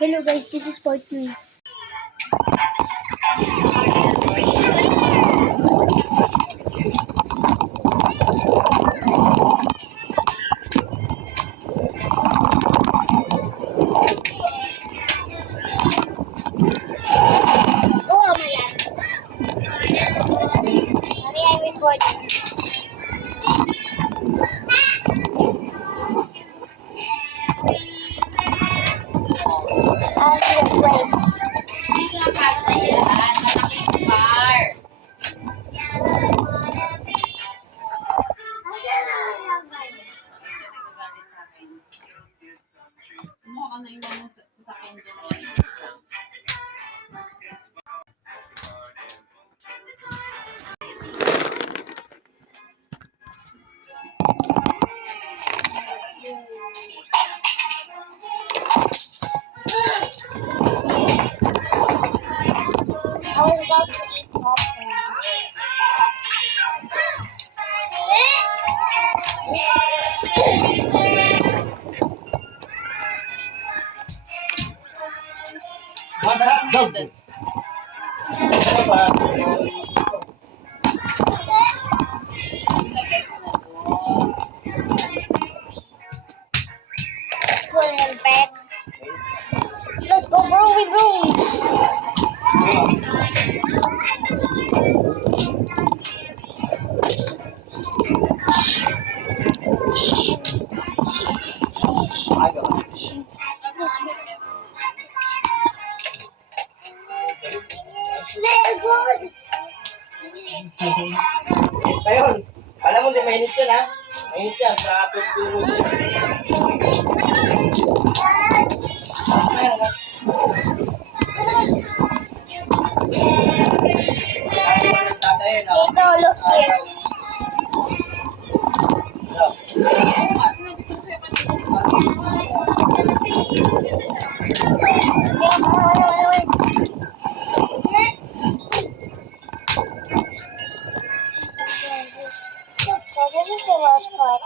Hello guys, this is part 3. Oh my god. Sorry, I'm recording. I'll see the play. Hindi nga kasha yan. Malaking bar. Nagagalit sa akin. Kumuha ka na yung mga sasakyan dyan. Malinis lang. I was about to eat popcorn. What's up, dog? Lagay ko na doon. Put it in bags. Let's go, bro. Smell good. Ayun, alam mo di mainit yan ha? Mainit yan sa pagduro. Ayun ha? Tito, look here. Sinabi ko sa'yo kanina, di ba? So this is the last part.